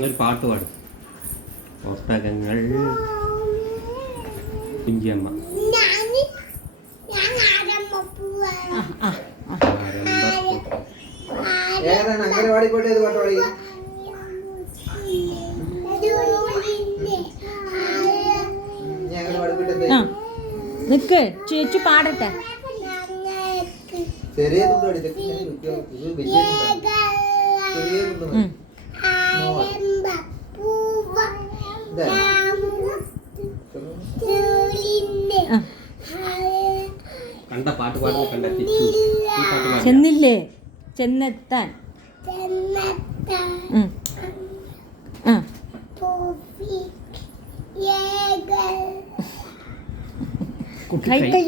ഒരു പാട്ട് പാടും. ഒട്ടകങ്ങൾ കുഞ്ചിയമ്മ നിക്ക് ചേച്ചി പാടട്ടെ. ചെറിയ ചെറിയ ചെന്നില്ലേ? ചെന്നെത്താൻ. കൈ കൈ